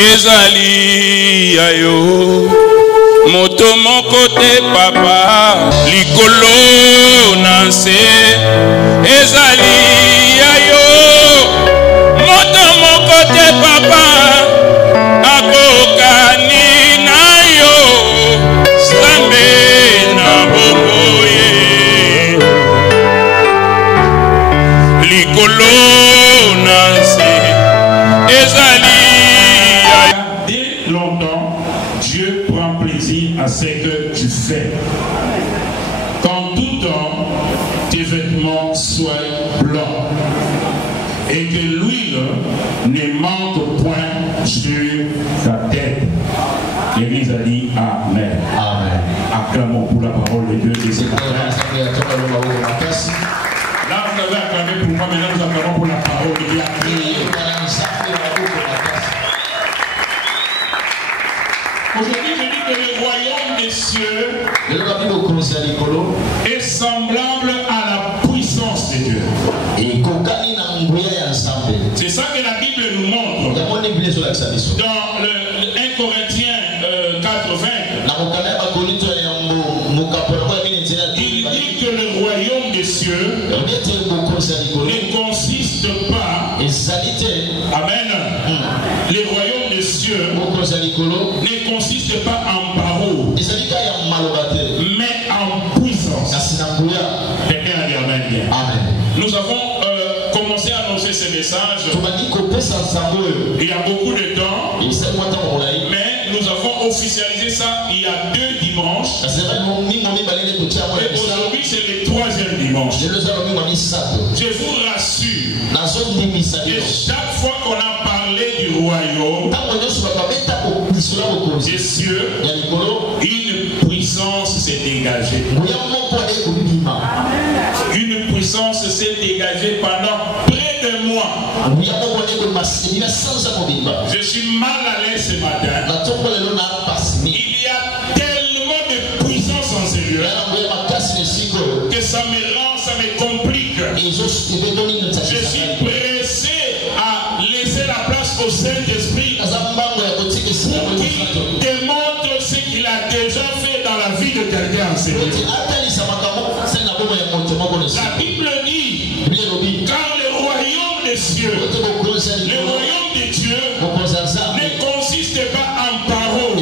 Ezali ayo moto moko te papa likolo nanse. Ezali ayo moto moko te papa akokani na yo sambe na bokoye likolo nanse. Ezali longtemps, Dieu prend plaisir à ce que tu fais. Qu'en tout temps, tes vêtements soient blancs et que l'huile ne manque point sur ta tête. L'Église a dit Amen. Amen. Acclamons pour la parole de Dieu de ce matin. Là, vous avez acclamé pour moi, maintenant nous acclamons pour la parole de Dieu. Aujourd'hui, je dis que le royaume des cieux est semblable à la puissance de Dieu. C'est ça que la Bible nous montre. Dans le 1 Corinthiens 4:20, il dit que le royaume des cieux ne consiste pas. Amen. Le royaume des cieux ne consiste pas en paroles, mais en puissance. Quelqu'un a dit Amen. Nous avons commencé à annoncer ces messages il y a beaucoup de temps, mais nous avons officialisé ça il y a 2 dimanches. Et aujourd'hui c'est le 3e dimanche. Je vous rassure que chaque fois qu'on a parlé du royaume des cieux, une puissance s'est dégagée. Une puissance s'est dégagée pendant près de mois. Je suis mal à l'aise ce matin. Il y a tellement de puissance en ce lieu que ça me complique. Je suis pressé à laisser la place au Saint-Esprit pour qu'il démontre ce qu'il a déjà fait dans la vie de quelqu'un. La Bible dit, car le royaume des cieux, le royaume de Dieu ne consiste pas en paroles,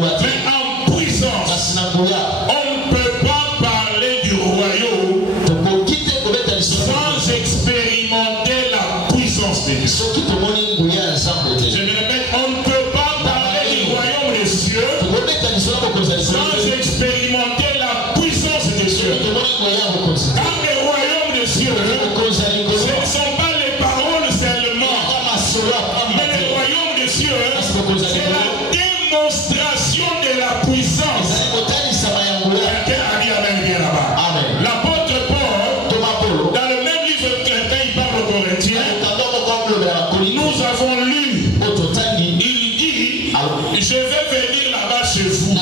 mais en puissance. On ne peut pas parler du royaume sans expérimenter la puissance de Dieu. Je me répète, on ne peut pas parler du royaume des cieux sans expérimenter la puissance de Dieu. Car le royaume des cieux, ce ne sont pas les paroles seulement, mais le royaume des cieux, c'est la démonstration de la puissance. Quelqu'un a dit Amen bien là-bas. L'apôtre Paul, dans le même livre chrétien, il parle aux Corinthiens. Nous avons lu, il dit, je vais venir là-bas chez vous.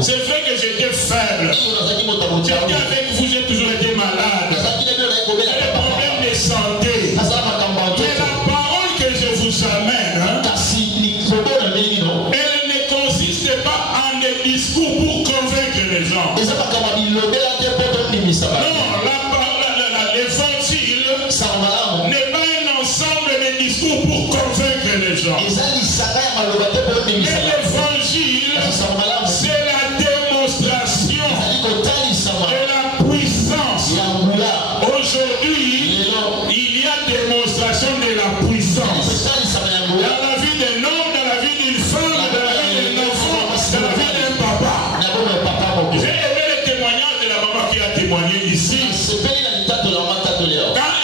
C'est vrai que j'étais faible. J'étais avec vous, j'ai toujours été malade. J'ai des problèmes de santé. Mais la parole que je vous amène, elle ne consiste pas en des discours pour convaincre les gens. Non, l'évangile n'est pas un ensemble de discours pour convaincre les gens. Mais l'évangile, c'est la démonstration de la puissance. Aujourd'hui, il y a démonstration de la puissance. Dans la vie d'un homme, dans la vie d'une femme, dans la vie d'un enfant, dans la vie d'un papa. J'ai aimé le témoignage de la maman qui a témoigné ici. Quand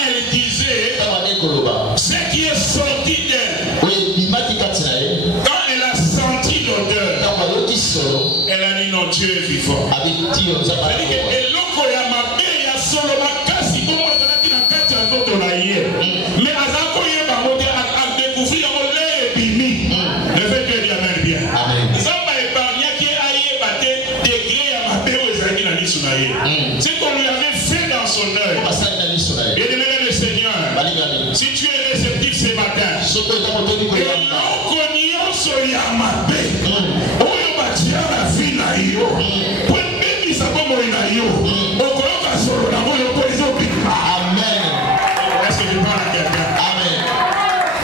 elle disait ce qui est sorti d'elle, quand elle a senti l'odeur, elle a dit non, Dieu est vivant. Elle dit que l'oko ya mabe ya solo makasi comme on a dit dans 4 autres là hier. Mais azako yeba moté à découvrir le bimi. Le fait que Dieu amène bien. Ça va épargner qui aille battre degré ya mabe aux amis na lisu na hier. C'est qu'on lui avait fait dans son œil. Bien aimé le Seigneur. Si tu es réceptif ce matin, que l'oko mabe oyo batia la vie na yo po ebebisa bomoi na yo okoyoka solo na moyo po ezobima. Amen. Est-ce que je parle à quelqu'un? Amen.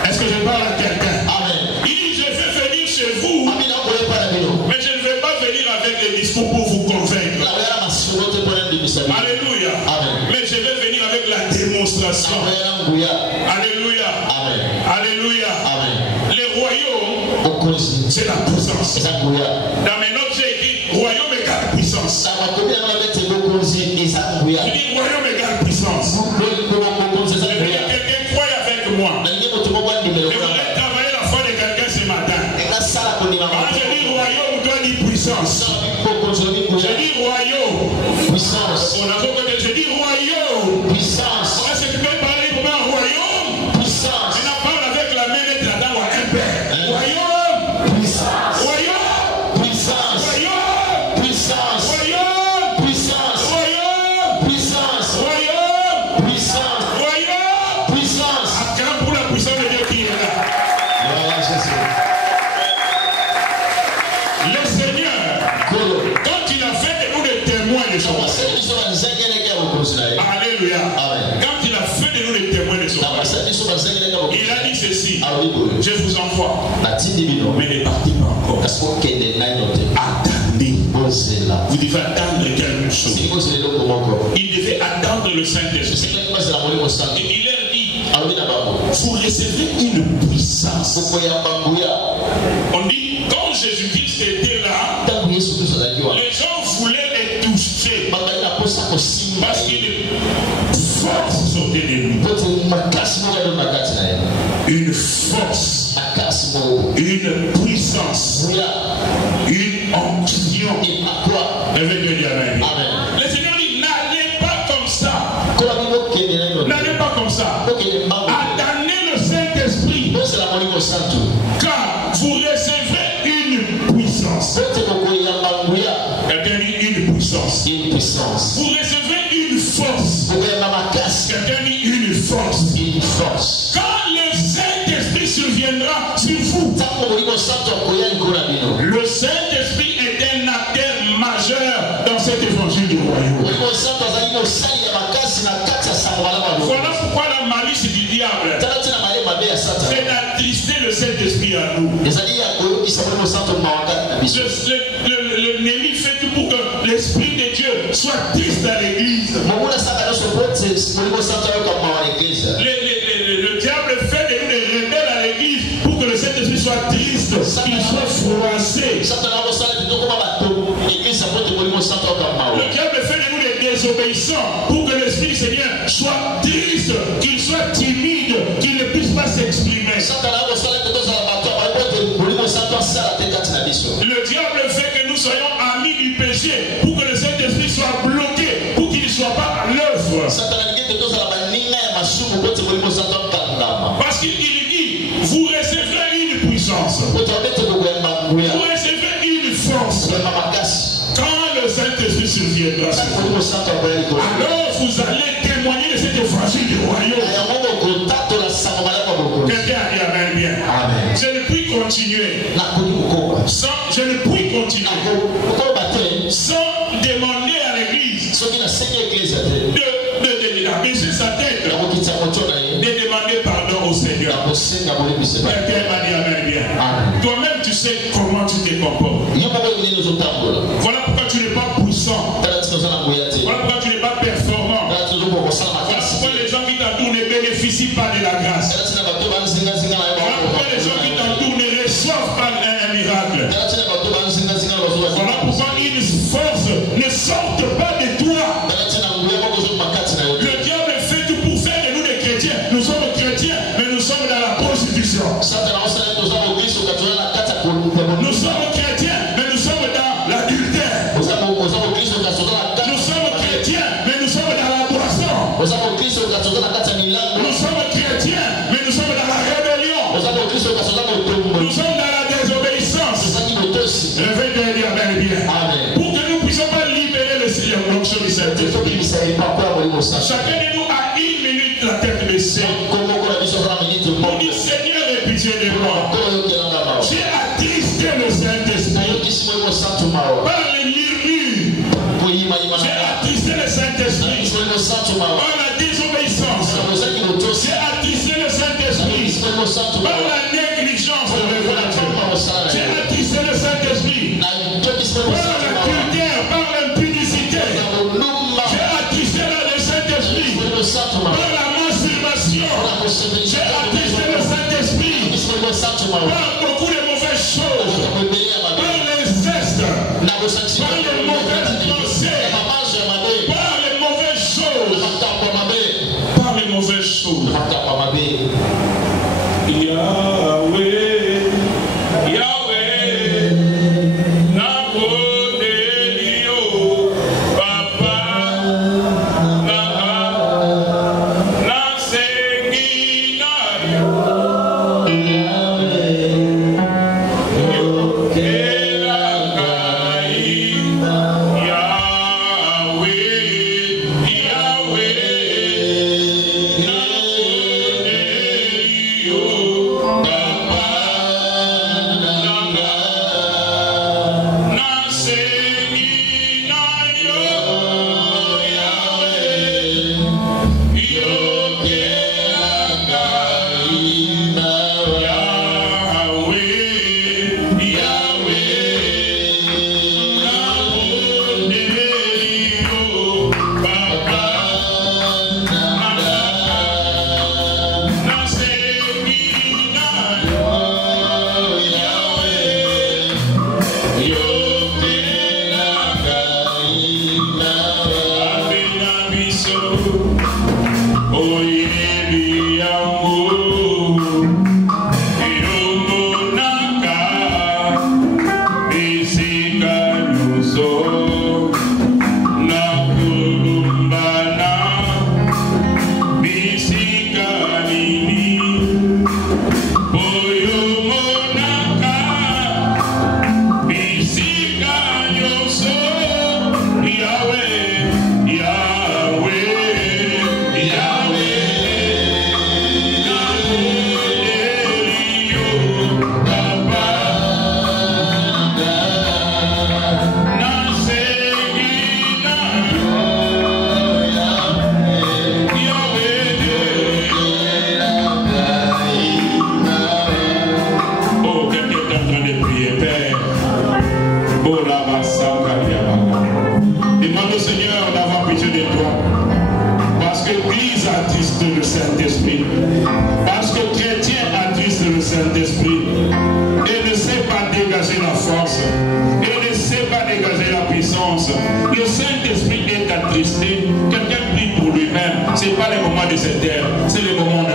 Est-ce que je parle à quelqu'un? Amen. Il dit je vais venir chez vous, mais je ne vais pas venir avec des discours pour vous convaincre. Alléluia. Amen. Mais je vais venir avec la démonstration. Alléluia. Amen. Alléluia. Amen. Les royaumes, c'est la puissance. Dans mes notes, j'ai écrit royaume égale puissance. Je dis royaume égale puissance. Quelqu'un croit avec moi. Je voudrais travailler la foi de quelqu'un ce matin. Quand je dis royaume, toi dis puissance. Je dis royaume. Puissance. Je dis royaume. Puissance. Est-ce que tu peux parler pour un royaume? Puissance. Je n'en parle avec la main nette là-dedans, un père. Royaume. Puissance. Royaume. Puissance. Royaume. Puissance. Royaume. Puissance. Royaume. Puissance. Royaume. Puissance. Royaume. Puissance. Acclame pour la puissance de Dieu qui est là. Le Seigneur, quand il a fait de nous des témoins de son passé. Alléluia. Quand il a fait de nous des témoins de son passé, il a dit ceci: je vous envoie, mais ne partez pas encore. Attendez. Vous devez attendre quelque chose. Il devait attendre le Saint-Esprit. Il leur dit: vous recevez une puissance. On dit, quand Jésus-Christ était là, les gens voulaient les toucher parce qu'une force sortait de lui. Une force, une puissance, une onction. Le Seigneur dit: n'allez pas comme ça. N'allez pas comme ça. Attendez le Saint-Esprit. Car vous recevrez une puissance. Quelqu'un dit une puissance. Vous recevrez une force. Quelqu'un dit une force. Quand le Saint-Esprit surviendra sur vous, le Saint-Esprit est un acteur majeur dans cet évangile du royaume. Voilà pourquoi la malice du diable, c'est d'attrister le Saint-Esprit à nous. L'ennemi fait tout pour que l'Esprit de Dieu soit triste à l'église. Le diable fait de nous des rebelles à l'église pour que le Saint-Esprit soit triste, qu'il soit froissé. Le diable fait de nous des désobéissants pour que l'Esprit du Seigneur soit triste, qu'il soit timide, qu'il ne puisse pas s'exprimer. Le diable fait que nous soyons amis du péché pour que le Saint-Esprit soit bloqué, pour qu'il ne soit pas à l'œuvre. Parce qu'il dit: vous recevrez une puissance. Vous recevrez une force. Quand le Saint-Esprit surviendra, alors vous allez témoigner de cet évangile du royaume. Quelqu'un a dit amen bien. Je ne puis continuer sans demander à l'église d'abaisser sa tête, de demander pardon au Seigneur. Quelqu'un m'a dit amen bien. Toi-même tu sais comment tu te comportes. Voilà pourquoi tu n'es pas puissant. Voilà pourquoi tu n'es pas performant. Voilà pourquoi les gens qui t'entourent ne bénéficient pas de la grâce. Voilà pourquoi les gens qui t'entourent ne reçoivent pas un miracle. Voilà pourquoi une force ne sort pas de toi. Le diable fait tout pour faire de nous des chrétiens. Nous sommes chrétiens, mais nous sommes dans la prostitution. Nous sommes chrétiens, mais nous sommes dans l'adultère. Nous sommes chrétiens, mais nous sommes dans la boisson. Nous sommes chrétiens, mais nous sommes dans la rébellion. Nous sommes dans la désobéissance. Je vais te dire amen bien. Pour que nous ne puissions pas libérer le Seigneur, l'onction du Saint-Esprit. Chacun de nous a une minute la tête baissée. On dit: Seigneur, aie pitié de moi. J'ai attristé Par les murmures, j'ai attristé le Saint-Esprit. Par la désobéissance, j'ai attristé le Saint-Esprit. Par la négligence de mes voitures, j'ai attristé le Saint-Esprit. Par l'adultère, par l'impudicité, j'ai attristé le Saint-Esprit. Par la masturbation, j'ai attristé le Saint-Esprit. Par beaucoup de mauvaises choses, par les zestes, par les mauvaises pensées, par les mauvaises choses, par les mauvaises choses. Yahweh, Yahweh, Nabodelio, Papa, Nasenginayo, Quelqu'un prie pour lui-même. Ce n'est pas le moment de se taire, c'est le moment de